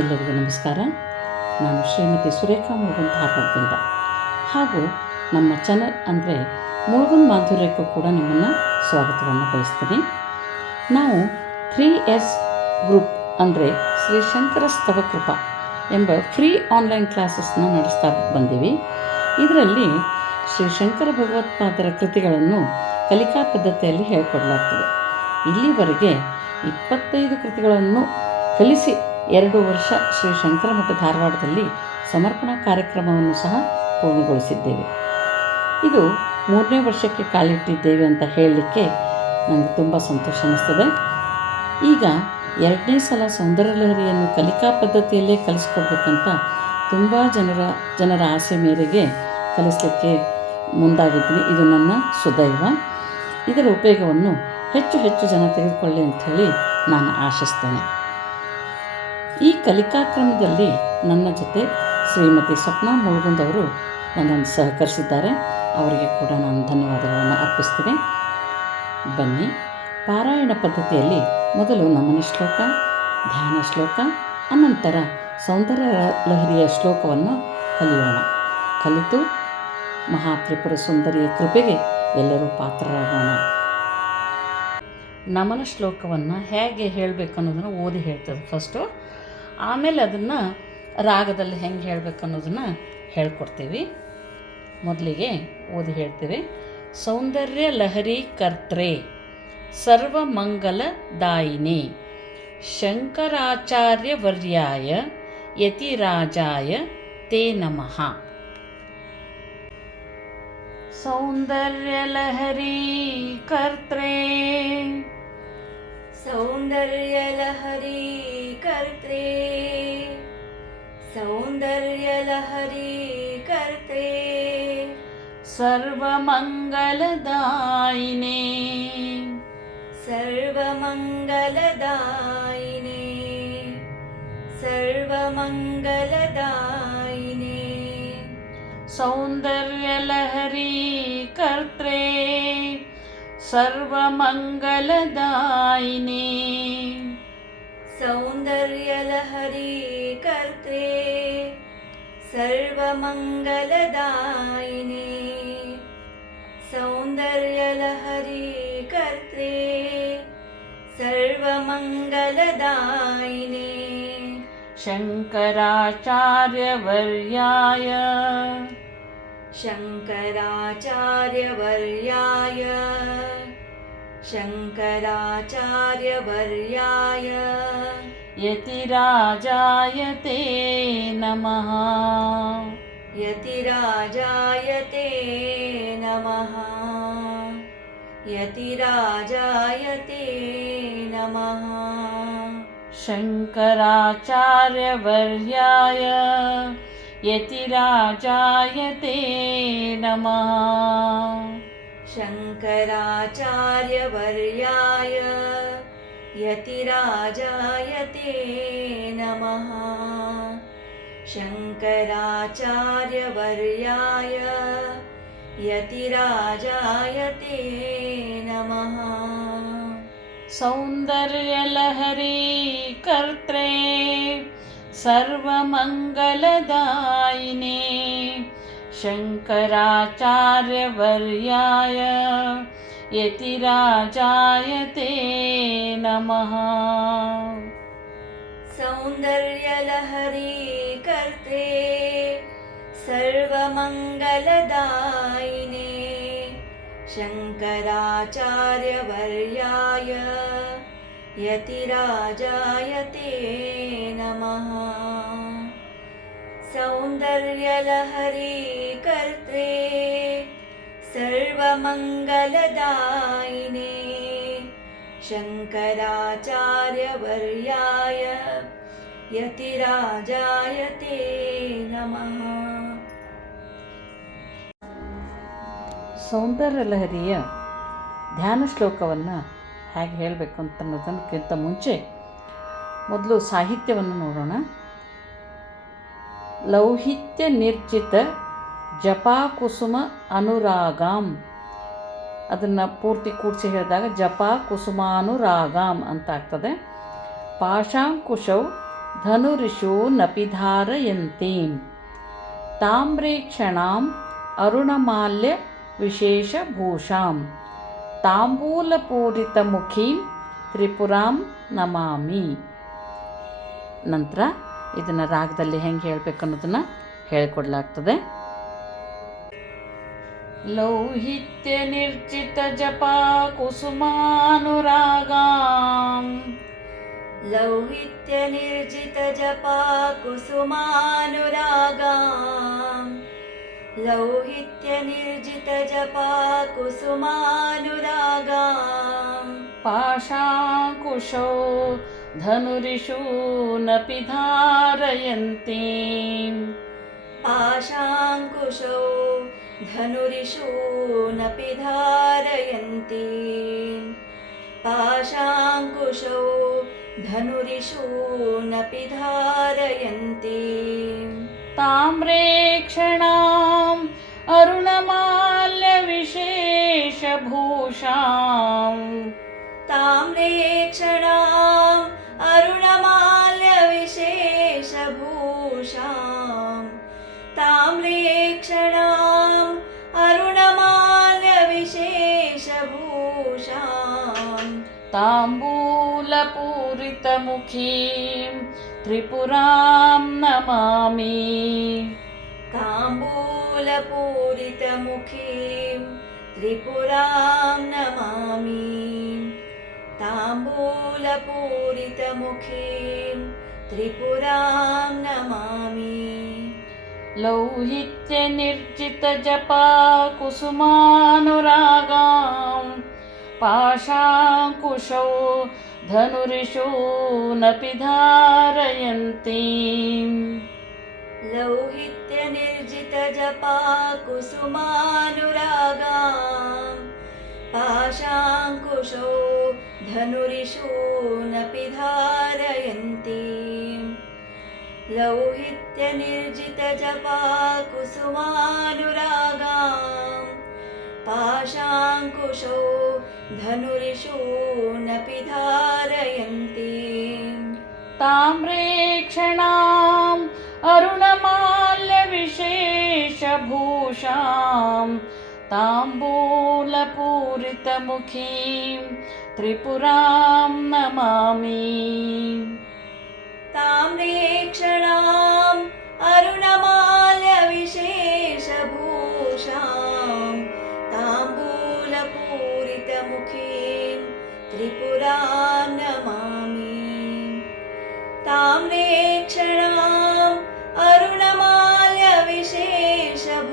ಎಲ್ಲರಿಗೂ ನಮಸ್ಕಾರ. ನಾನು ಶ್ರೀಮತಿ ಸುರೇಖಾ ಮುಳುಗುಂದ್ ಧಾರವಾಡದಿಂದ, ಹಾಗೂ ನಮ್ಮ ಚಾನಲ್ ಅಂದರೆ ಮುಳುಗುಂದ್ ಮಾಧುರ್ಯಕ್ಕೂ ಕೂಡ ನಿಮ್ಮನ್ನು ಸ್ವಾಗತವನ್ನು ಬಯಸ್ತೀನಿ. ನಾವು 3S ಗ್ರೂಪ್ ಅಂದರೆ ಶ್ರೀ ಶಂಕರ ಸ್ತವಕೃಪಾ ಎಂಬ ಫ್ರೀ ಆನ್ಲೈನ್ ಕ್ಲಾಸಸ್ನ ನಡೆಸ್ತಾ ಬಂದೀವಿ. ಇದರಲ್ಲಿ ಶ್ರೀ ಶಂಕರ ಭಗವತ್ಪಾದರ ಕೃತಿಗಳನ್ನು ಕಲಿಕಾ ಪದ್ಧತಿಯಲ್ಲಿ ಹೇಳಿಕೊಡಲಾಗ್ತದೆ. ಇಲ್ಲಿವರೆಗೆ 25 ಕೃತಿಗಳನ್ನು ಕಲಿಸಿ 2 ವರ್ಷ ಶ್ರೀ ಶಂಕರ ಮಠ ಧಾರವಾಡದಲ್ಲಿ ಸಮರ್ಪಣಾ ಕಾರ್ಯಕ್ರಮವನ್ನು ಸಹ ಪೂರ್ಣಗೊಳಿಸಿದ್ದೇವೆ. ಇದು 3ನೇ ವರ್ಷಕ್ಕೆ ಕಾಲಿಟ್ಟಿದ್ದೇವೆ ಅಂತ ಹೇಳಲಿಕ್ಕೆ ನನಗೆ ತುಂಬ ಸಂತೋಷ ಅನ್ನಿಸ್ತದೆ. ಈಗ 2ನೇ ಸಲ ಸೌಂದರ್ಯ ಲಹರಿಯನ್ನು ಕಲಿಕಾ ಪದ್ಧತಿಯಲ್ಲೇ ಕಲಿಸ್ಕೊಡ್ಬೇಕಂತ ತುಂಬ ಜನರ ಆಸೆ ಮೇರೆಗೆ ಕಲಿಸಲಿಕ್ಕೆ ಮುಂದಾಗಿದ್ದೀನಿ. ಇದು ನನ್ನ ಸುದೈವ. ಇದರ ಉಪಯೋಗವನ್ನು ಹೆಚ್ಚು ಜನ ತೆಗೆದುಕೊಳ್ಳಿ ಅಂಥೇಳಿ ನಾನು ಆಶಿಸ್ತೇನೆ. ಈ ಕಲಿಕಾಕ್ರಮದಲ್ಲಿ ನನ್ನ ಜೊತೆ ಶ್ರೀಮತಿ ಸ್ವಪ್ನ ಮುಳುಗುಂದ್ ಅವರು ನನ್ನನ್ನು ಸಹಕರಿಸಿದ್ದಾರೆ. ಅವರಿಗೆ ಕೂಡ ನಾನು ಧನ್ಯವಾದಗಳನ್ನು ಅರ್ಪಿಸ್ತೀನಿ. ಬನ್ನಿ, ಪಾರಾಯಣ ಪದ್ಧತಿಯಲ್ಲಿ ಮೊದಲು ನಮನ ಶ್ಲೋಕ, ಧ್ಯಾನ ಶ್ಲೋಕ, ಅನಂತರ ಸೌಂದರ್ಯ ಲಹರಿಯ ಶ್ಲೋಕವನ್ನು ಕಲಿಯೋಣ. ಕಲಿತು ಮಹಾತ್ರಿಪುರ ಸುಂದರಿಯ ಕೃಪೆಗೆ ಎಲ್ಲರೂ ಪಾತ್ರರಾಗೋಣ. ನಮನ ಶ್ಲೋಕವನ್ನು ಹೇಗೆ ಹೇಳಬೇಕು ಅನ್ನೋದನ್ನು ಓದಿ ಹೇಳ್ತದೆ ಫಸ್ಟು. ಆಮೇಲೆ ಅದನ್ನು ರಾಗದಲ್ಲಿ ಹೆಂಗೆ ಹೇಳಬೇಕು ಅನ್ನೋದನ್ನು ಹೇಳ್ಕೊಡ್ತೀವಿ. ಮೊದಲಿಗೆ ಓದಿ ಹೇಳ್ತೀವಿ. ಸೌಂದರ್ಯ ಲಹರಿ ಕರ್ತ್ರೆ ಸರ್ವಮಂಗಲದಾಯಿನೇ ಶಂಕರಾಚಾರ್ಯವರ್ಯಾಯ ಯತಿರಾಜಾಯ ತೇ ನಮಃ. ಸೌಂದರ್ಯ ಲಹರಿ ಕರ್ತ್ರೆ सौंदर्य लहरी कर्त्रे सौंदर्य लहरी कर्त्रे सर्वमंगलदायिने सर्वमंगलदायिने सर्वमंगलदायिने सौंदर्य लहरी कर्त्रे सर्वमंगलदायिने सौंदर्य लहरी कर्त्रे सर्वमंगलदायिने सौंदर्य लहरी कर्त्रे सर्वमंगलदायिने शंकराचार्यवर्याय शंकराचार्यवर्याय शंकराचार्यवर्याय यतिराजाय ते नमः. यतिराजाय ते नमः. यतिराजाय ते नमः. शंकराचार्यवर्याय यतिराजाय ते नमः. शंकराचार्यवर्याय यतिराजाय ते नमः. शंकराचार्यवर्याय यतिराजाय ते नमः. सौंदर्य लहरी कर्त्रे सर्वमंगलदायिने शंकराचार्यवर्याय यतिराजाय ते नमः. सौंदर्य लहरी कर्त्रे सर्वमंगलदायिने शंकराचार्यवर्याय यतिराजाय ते नमः. सौंदर्य लहरी कर्त्रे सर्वमंगलदायिने शंकराचार्यवर्याय यतिराजाय ते नमः. ಸೌಂದರ್ಯ ಲಹರಿಯ ಧ್ಯಾನ ಶ್ಲೋಕವನ್ನು ಹೇಗೆ ಹೇಳಬೇಕು ಅಂತ ಅನ್ನೋದಕ್ಕಿಂತ ಮುಂಚೆ ಮೊದಲು ಸಾಹಿತ್ಯವನ್ನು ನೋಡೋಣ. ಲೌಹಿತ್ಯ ನಿರ್ಜಿತ ಜಪಾಕುಸುಮ ಅನುರಾಗಾಂ, ಅದನ್ನು ಪೂರ್ತಿ ಕೂಡಿಸಿ ಹೇಳಿದಾಗ ಜಪಾ ಕುಸುಮಾನುರಾಗಾಂ ಅಂತ ಆಗ್ತದೆ. ಪಾಶಾಂಕುಶೌ ಧನುರಿಷು ನಪಿ ಧಾರಯಂತೀಂ ತಾಮ್ರೇಕ್ಷಣಾಂ ಅರುಣಮಾಲ್ಯ ವಿಶೇಷಭೂಷಾಂ ತಾಂಬೂಲಪೂರಿತಮುಖೀಂ ತ್ರಿಪುರಾಂ ನಮಾಮಿ. ನಂತರ ಇದನ್ನು ರಾಗದಲ್ಲಿ ಹೆಂಗೆ ಹೇಳಬೇಕು ಅನ್ನೋದನ್ನು ಹೇಳಿಕೊಡ್ಲಾಗ್ತದೆ. ಲೌಹಿತ್ಯ ನಿರ್ಜಿತ ಜಪಾ ಕುಸುಮಾನುರಾಗಾಂ ಲೌಹಿತ್ಯ ನಿರ್ಜಿತ ಜಪಾ ಕುಸುಮಾನುರಾಗಾಂ ಲೌಹಿತ್ಯ ನಿರ್ಜಿತ ಜಪಾ ಕುಸುಮಾನುರಾಗಾಂ ಪಾಶಾಂಕುಶೋ ಧನುರಿಷು ನಪಿ ಧಾರಯಂತೀಂ ಪಾಶಾಂಕುಶೋ ಧನುರಿಷು ನಪಿ ಧಾರಯಂತೀಂ ಪಾಶಾಂಕುಶೋ ಧನುರಿಷು ನಪಿ ಧಾರಯಂತೀಂ ತಾಮ್ರೇಕ್ಷಣಾಂ ಅರುಣಮಾಲ್ಯ ವಿಶೇಷಭೂಷಾಂ ತಾಮ್ರೇಕ್ಷಣಾಂ ಅರುಣಮಾಲ್ಯ ವಿಶೇಷಭೂಷಾಂ ತಾಮ್ರೇಕ್ಷಣಾಂ ಅರುಣಮಾಲ್ಯ ವಿಶೇಷಭೂಷಾಂ ತಾಂಬೂಲಪೂರಿತಮುಖೀಂ ತ್ರಿಪುರಾಂ ನಮಾಮಿ ತಾಂಬೂಲಪೂರಿತಮುಖೀಂ ತ್ರಿಪುರಾಂ ನಮಾಮಿ ತಾಂಬೂಲಪೂರಿತಮುಖೀಂ ತ್ರಿಪುರಾಂ ನಮಾಮಿ. ಲೌಹಿತ್ಯ ನಿರ್ಜಿತ ಜಪಾ ಕುಸುಮಾನುರಾಗಾಂ ಪಾಶಾಂಕುಶೌ ಧನುರಿಷು ನಪಿ ಧಾರಯಂತೀಂ ಲೌಹಿತ್ಯ ನಿರ್ಜಿತ ಜಪಾ ಕುಸುಮಾನುರಾಗಾಂ ಪಾಶಾಂಕುಶೋ ಧನುರಿಷು ನಪಿ ಧಾರಯಂತೀಂ ಲೌಹಿತ್ಯ ನಿರ್ಜಿತ ಜಪಾ ಕುಸುಮಾನುರಾಗಾಂ ಪಾಶಾಂಕುಶೋ ಧನುರಿಷು ನಪಿ ಧಾರಯಂತೀಂ ತಾಮ್ರೇಕ್ಷಣಾಂ ಅರುಣಮಾಲ್ಯ ವಿಶೇಷಭೂಷಾಂ ತಾಂಬೂಲಪೂರಿತಮುಖೀಂ ತ್ರಿಪುರಾಂ ನಮಾಮಿ ತಾಮ್ರೇಕ್ಷಣಾಂ ಅರುಣಮಾಲ್ಯ ವಿಶೇಷಭೂಷಾಂ ತಾಂಬೂಲಪೂರಿತಮುಖೀಂ ತ್ರಿಪುರಾಂ ನಮಾಮಿ ತಾಮ್ರೇಕ್ಷಣಾಂ ಅರುಣಮಾಲ್ಯ ವಿಶೇಷಭೂಷಾಂ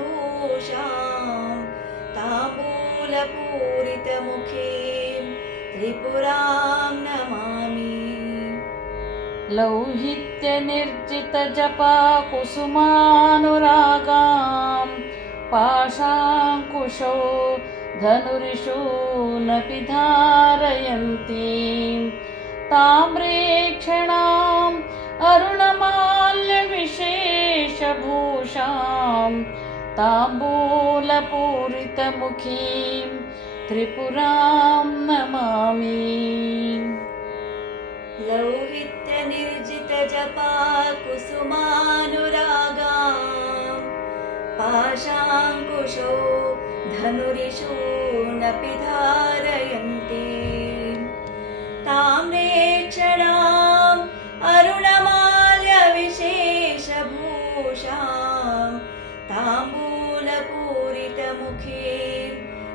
ತಾಂಬೂಲಪೂರಿತಮುಖೀಂ ತ್ರಿಪುರಾಂ ನಮಾಮಿ. ಲೌಹಿತ್ಯ ನಿರ್ಜಿತ ಜಪಾ ಕುಸುಮಾನುರಾಗಾಂ ಪಾಶಾಂಕುಶೋ ಧನುರಿಷು ನಪಿ ಧಾರಯಂತೀಂ ತಾಮ್ರೇಕ್ಷಣಾಂ ಅರುಣಮಾಲ್ಯ ವಿಶೇಷಭೂಷಾಂ ತಾಂಬೂಲಪೂರಿತಮುಖೀಂ ತ್ರಿಪುರಾಂ ನಮಾಮಿ. ಲೌಹಿತ್ಯ ನಿರ್ಜಿತ ಜಪಾ ಕುಸುಮಾನುರಾಗಾಂ ಪಾಶಾಂಕುಶೋ ಧನುರಿಷು ನಪಿ ಧಾರಯಂತೀಂ ತಾಮ್ರೇಕ್ಷಣಾಂ ಅರುಣಮಾಲ್ಯ ವಿಶೇಷಭೂಷಾಂ ತಾಂಬೂಲಪೂರಿತಮುಖೀಂ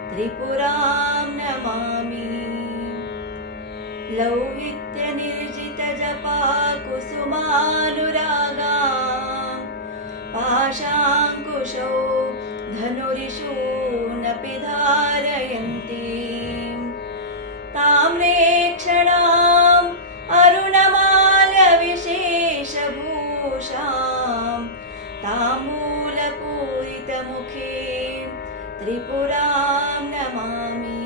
ತ್ರಿಪುರಾಂ ನಮಾಮಿ. ಲೌಹಿತ್ಯ ನಿರ್ಜಿತ ಜಪಾ ಕುಸುಮಾನುರಾಗಾಂ ಪಾಶಾಂಕುಶೋ ಧನುರಿಷು ನಪಿ ಧಾರಯಂತೀಂ ತಾಮ್ರೇಕ್ಷಣಾಂ ಅರುಣಮಾಲ್ಯ ವಿಶೇಷಭೂಷಾಂ ತಾಂಬೂಲಪೂರಿತಮುಖೀಂ ತ್ರಿಪುರಾಂ ನಮಾಮಿ.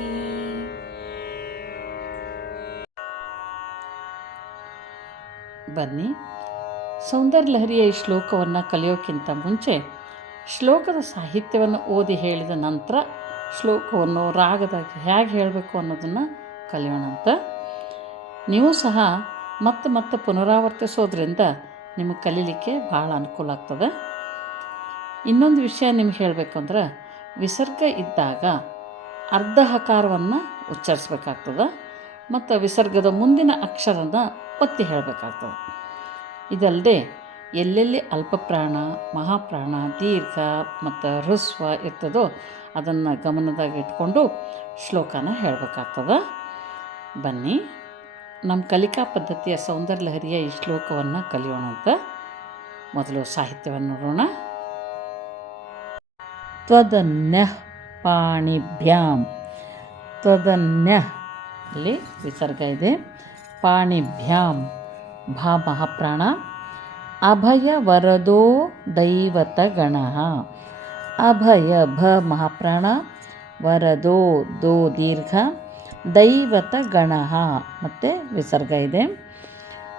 ಬನ್ನಿ, ಸೌಂದರ್ಯಲಹರಿಯ ಈ ಶ್ಲೋಕವನ್ನು ಕಲಿಯೋಕ್ಕಿಂತ ಮುಂಚೆ ಶ್ಲೋಕದ ಸಾಹಿತ್ಯವನ್ನು ಓದಿ ಹೇಳಿದ ನಂತರ ಶ್ಲೋಕವನ್ನು ರಾಗದಾಗಿ ಹೇಗೆ ಹೇಳಬೇಕು ಅನ್ನೋದನ್ನು ಕಲಿಯೋಣಂತ. ನೀವು ಸಹ ಮತ್ತೆ ಮತ್ತೆ ಪುನರಾವರ್ತಿಸೋದ್ರಿಂದ ನಿಮಗೆ ಕಲೀಲಿಕ್ಕೆ ಭಾಳ ಅನುಕೂಲ ಆಗ್ತದೆ. ಇನ್ನೊಂದು ವಿಷಯ ನಿಮ್ಗೆ ಹೇಳಬೇಕಂದ್ರೆ, ವಿಸರ್ಗ ಇದ್ದಾಗ ಅರ್ಧ ಹಕಾರವನ್ನು ಉಚ್ಚರಿಸ್ಬೇಕಾಗ್ತದೆ ಮತ್ತು ವಿಸರ್ಗದ ಮುಂದಿನ ಅಕ್ಷರನ ಒತ್ತಿ ಹೇಳಬೇಕಾಗ್ತದೆ. ಇದಲ್ಲದೆ ಎಲ್ಲೆಲ್ಲಿ ಅಲ್ಪಪ್ರಾಣ, ಮಹಾಪ್ರಾಣ, ದೀರ್ಘ ಮತ್ತು ಹ್ರಸ್ವ ಇರ್ತದೋ ಅದನ್ನು ಗಮನದಾಗ ಇಟ್ಕೊಂಡು ಶ್ಲೋಕನ ಹೇಳಬೇಕಾಗ್ತದೆ. ಬನ್ನಿ ನಮ್ಮ ಕಲಿಕಾ ಪದ್ಧತಿಯ ಸೌಂದರ್ಯ ಲಹರಿಯ ಈ ಶ್ಲೋಕವನ್ನು ಕಲಿಯೋಣಂತ. ಮೊದಲು ಸಾಹಿತ್ಯವನ್ನು ನೋಡೋಣ. ತ್ವದನ್ಯಃ ಪಾಣಿಭ್ಯಾಂ, ತ್ವದನ್ಯಃ ಅಲ್ಲಿ ವಿಸರ್ಗ ಇದೆ. ಪಾಣಿಭ್ಯಾಂ ಭಾ ಮಹಾಪ್ರಾಣ. ಅಭಯ ವರದೋ ದೈವತಗಣಃ, ಅಭಯ ಭ ಮಹಾಪ್ರಾಣ, ವರದೋ ದೋ ದೀರ್ಘ, ದೈವತಗಣಃ ಮತ್ತು ವಿಸರ್ಗ ಇದೆ.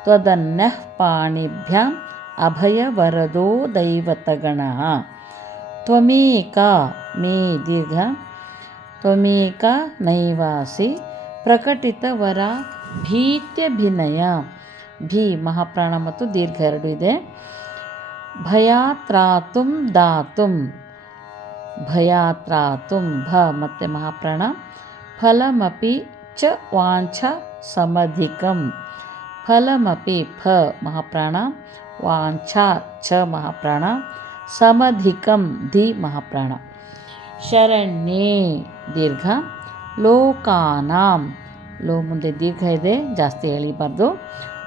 ತ್ವದನ್ಯಃ ಪಾಣಿಭ್ಯಾಂ ಅಭಯ ವರದೋ ದೈವತಗಣಃ. ತ್ವಮೇಕ ಮೇ ದೀರ್ಘ, ತ್ವಮೇಕ ನೈವಾಸಿ ಪ್ರಕಟಿತವರ ಭೀತ್ಯಭಿನಯ, ಭೀ ಮಹಾಪ್ರಾಣ ಮತ್ತು ದೀರ್ಘ ಎರಡು ಇದೆ. ಭಯಾತ್ರಾತುಂ ದಾತುಂ, ಭಯಾತ್ರಾತುಂ ಭ ಮತ್ತು ಮಹಾಪ್ರಾಣ. ಫಲಮಪಿ ಚ ವಾಂಛ ಸಮಧಿಕಂ, ಫಲಮಪಿ ಫ ಮಹಾಪ್ರಾಣ, ವಾಂಛಾ ಛ ಮಹಾಪ್ರಾಣ, ಸಮಧಿಕಂ ಧಿ ಮಹಾಪ್ರಾಣ. ಶರಣ್ಯೇ ದೀರ್ಘ, ಲೋಕಾನಾಂ ಲೋ ಮುಂದೆ ದೀರ್ಘ ಇದೆ, ಜಾಸ್ತಿ ಎಳಿಬಾರ್ದು.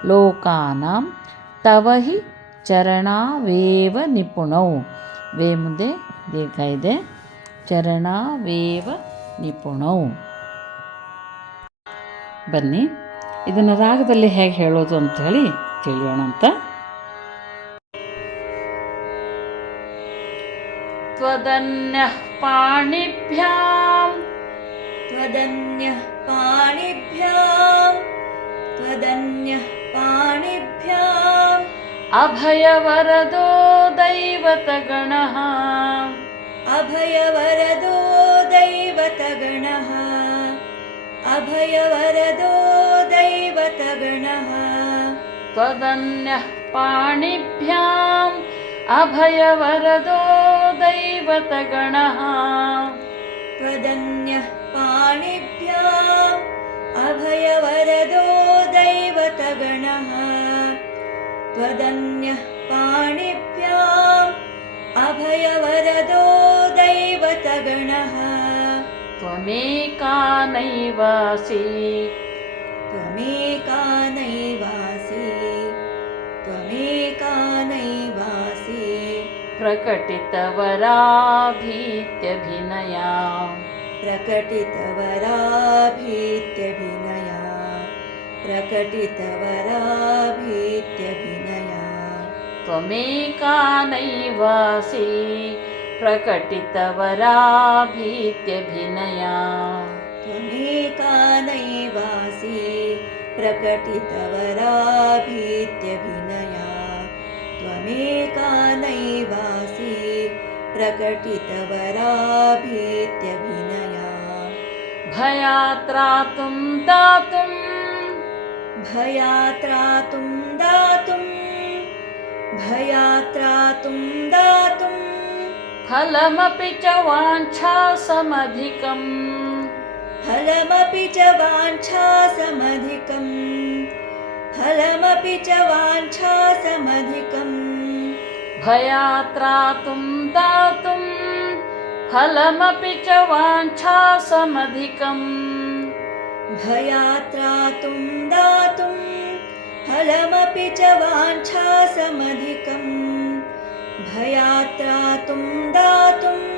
ಲೋಕಾನಾಂ ತವ ಹಿ ಚರಣಾವೇವ ನಿಪುಣೌ, ವೇ ಮುಂದೆ ದೀರ್ಘ ಇದೆ. ಚರಣಾವೇವ ನಿಪುಣೌ. ಬನ್ನಿ ಇದನ್ನು ರಾಗದಲ್ಲಿ ಹೇಗೆ ಹೇಳೋದು ಅಂಥೇಳಿ ತಿಳಿಯೋಣಂತ. ತ್ವದನ್ಯಃ ಪಾಣಿಭ್ಯಾಂ, त्वदन्यः पाणिभ्यां, त्वदन्यः पाणिभ्याम् ಅಭಯವರದೋ ದೈವತಗಣಃ, अभयवरदो दैवतगणः, अभयवरदो दैवतगणः. ತ್ವದನ್ಯಃ ಪಾಣಿಭ್ಯಾಂ ಅಭಯವರದೋ ದೈವತಗಣಃ. त्वदन्यः पाणिभ्याम् अभयवरदो दैवतगणः. त्वदन्यः पाणिभ्याम् अभयवरदो दैवतगणः. त्वमेका नैवासि, त्वमेका नैवासि, त्वमेका नैवासि प्रकटितवराभीत्यभिनया, प्रकटितवराभीत्यभिनया, प्रकटितवराभीत्यभिनया. त्वमेका नैवासि प्रकटितवराभीत्यभिनया, त्वमेका नैवासि प्रकटितवराभीत्यभिनया, त्वमेका नैवासि प्रकटितवराभीत्यभिनया. भयात्रातुं दातुं, भयात्रातुं दातुं, भयात्रातुं दातुं फलमपि च वाञ्छासमधिकम्, फलमपि च वाञ्छासमधिकम्, फलमपि च वाञ्छासमधिकम्. भयात्रातुं दातुं फलमपि च वाञ्छासमधिकम्, भयात्रातुं दातुं फलमपि च वाञ्छासमधिकम्, भयात्रातुं दातुं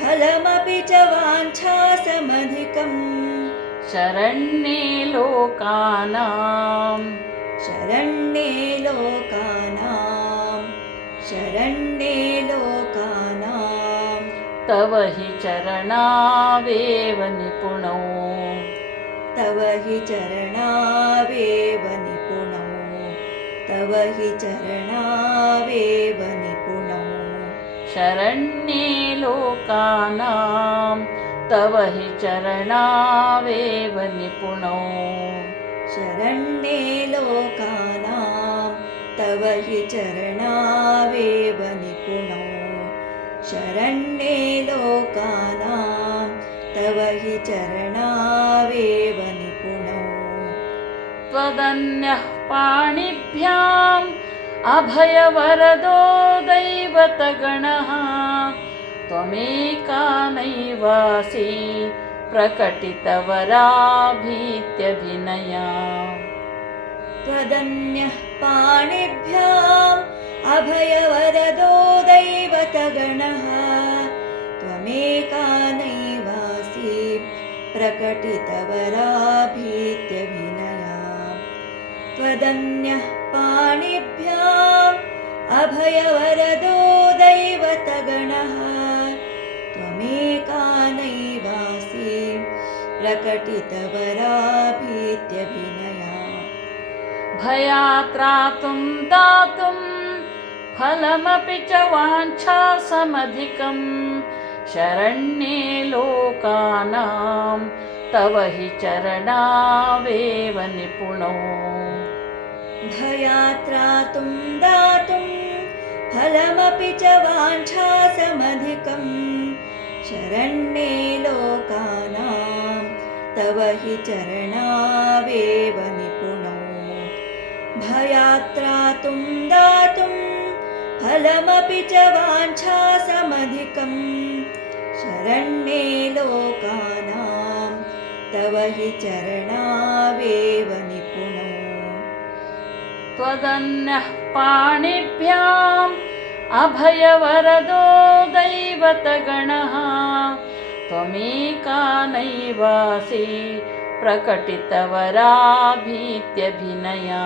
फलमपि च वाञ्छासमधिकम्. शरण्ये लोकानां, शरण्ये लोकानां, शरण्ये लोकानां तव हि चरणावेव निपुणौ, तव हि चरणावेव निपुणौ, तव हि चरणावेव निपुणौ. शरण्ये लोकानां तव हि चरणावेव निपुणौ, शरण्ये लोकानां तव हि चरणावेव निपुणौ शरण्ये लोकानां तव हि चरणावेव निपुणौ त्वदन्यः पाणिभ्याम् अभयवरदो दैवतगणः त्वमेका नैवासि प्रकटितवराभीत्यभिनया त्वदन्यः पाणिभ्याम् अभयवरदो दैवतगणः त्वमेका नैवासि प्रकटितवराभीत्यभिनया त्वदन्यः पाणिभ्याम् अभयवरदो दैवतगणः त्वमेका नैवासि प्रकटितवराभीत्यभिनया भयात्रातुं दातुं फलमपि च वाञ्छासमधिकं शरण्ये लोकानां तव हि चरणावेव निपुणौ भयात्रातुं दातुं फलमपि च वाञ्छासमधिकं शरण्ये लोकानां तव हि चरणावेव निपुणौ भयात्रातुं दातुं फलमपि च वाञ्छासमधिकं शरण्ये लोकानां तव हि चरणावेव निपुणौ त्वदन्यः पाणिभ्याम् अभयवरदो दैवतगणः त्वमेका नैवासि प्रकटितवराभीत्यभिनया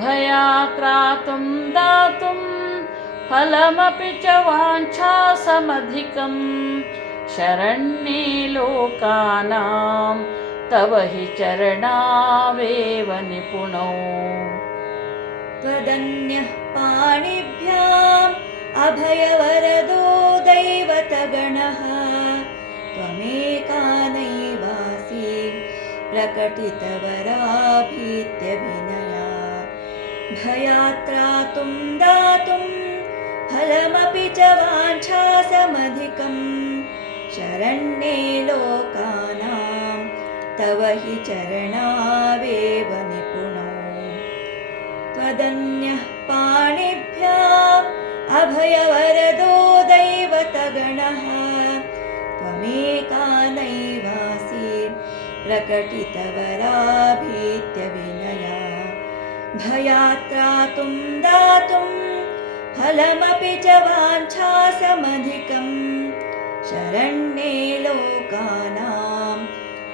भयात्रातुं दातुं फलमपि च वाञ्छासमधिकं शरण्ये लोकानां तव हि चरणावेव निपुणौ त्वदन्यः पाणिभ्याम् अभयवरदो दैवतगणः त्वमेका नैवासि प्रकटितवराभीत्यभिनया भयात्रातुं दातुं फलमपि च वाञ्छासमधिकं शरण्ये लोकानां तव हि चरणावेव निपुणौ त्वदन्यः पाणिभ्याम् अभयवरदो दैवतगणः त्वमेका नैवासि प्रकटितवराभीत्यभिनया भयात्रातुं दातुं फलमपि च वाञ्छासमधिकं शरण्ये लोकानां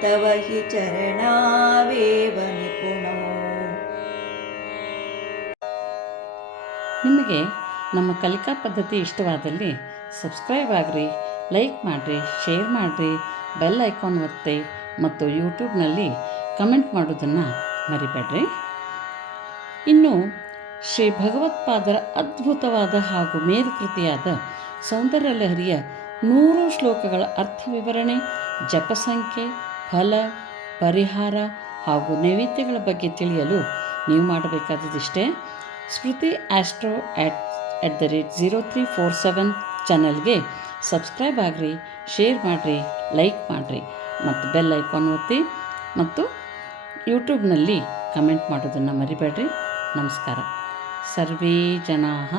तव हि चरणावेव निपुणौ ನಿಮಗೆ ನಮ್ಮ ಕಲಿಕಾ ಪದ್ಧತಿ ಇಷ್ಟವಾದಲ್ಲಿ ಸಬ್ಸ್ಕ್ರೈಬ್ ಆಗಿರಿ, ಲೈಕ್ ಮಾಡಿರಿ, ಶೇರ್ ಮಾಡಿರಿ, ಬೆಲ್ ಐಕಾನ್ ಒತ್ತಿ ಮತ್ತು ಯೂಟ್ಯೂಬ್ನಲ್ಲಿ ಕಮೆಂಟ್ ಮಾಡೋದನ್ನು ಮರಿಬೇಡ್ರಿ. ಇನ್ನು ಶ್ರೀ ಭಗವತ್ಪಾದರ ಅದ್ಭುತವಾದ ಹಾಗೂ ಮೇರುಕೃತಿಯಾದ ಸೌಂದರ್ಯ ಲಹರಿಯ 100 ಶ್ಲೋಕಗಳ ಅರ್ಥ ವಿವರಣೆ, ಜಪಸಂಖ್ಯೆ, ಫಲ, ಪರಿಹಾರ ಹಾಗೂ ನೈವೇದ್ಯಗಳ ಬಗ್ಗೆ ತಿಳಿಯಲು ನೀವು ಮಾಡಬೇಕಾದದಿಷ್ಟೇ. ಸ್ಮೃತಿ ಆಸ್ಟ್ರೋ @0347 ಚಾನಲ್ಗೆ ಸಬ್ಸ್ಕ್ರೈಬ್ ಆಗಿರಿ, ಶೇರ್ ಮಾಡಿರಿ, ಲೈಕ್ ಮಾಡಿರಿ ಮತ್ತು ಬೆಲ್ ಐಕಾನ್ ಒತ್ತಿ ಮತ್ತು ಯೂಟ್ಯೂಬ್ನಲ್ಲಿ ಕಮೆಂಟ್ ಮಾಡೋದನ್ನು ಮರಿಬೇಡ್ರಿ. ನಮಸ್ಕಾರ. ಸರ್ವೇ ಜನಾಃ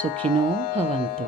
ಸುಖಿನೋ ಭವಂತು.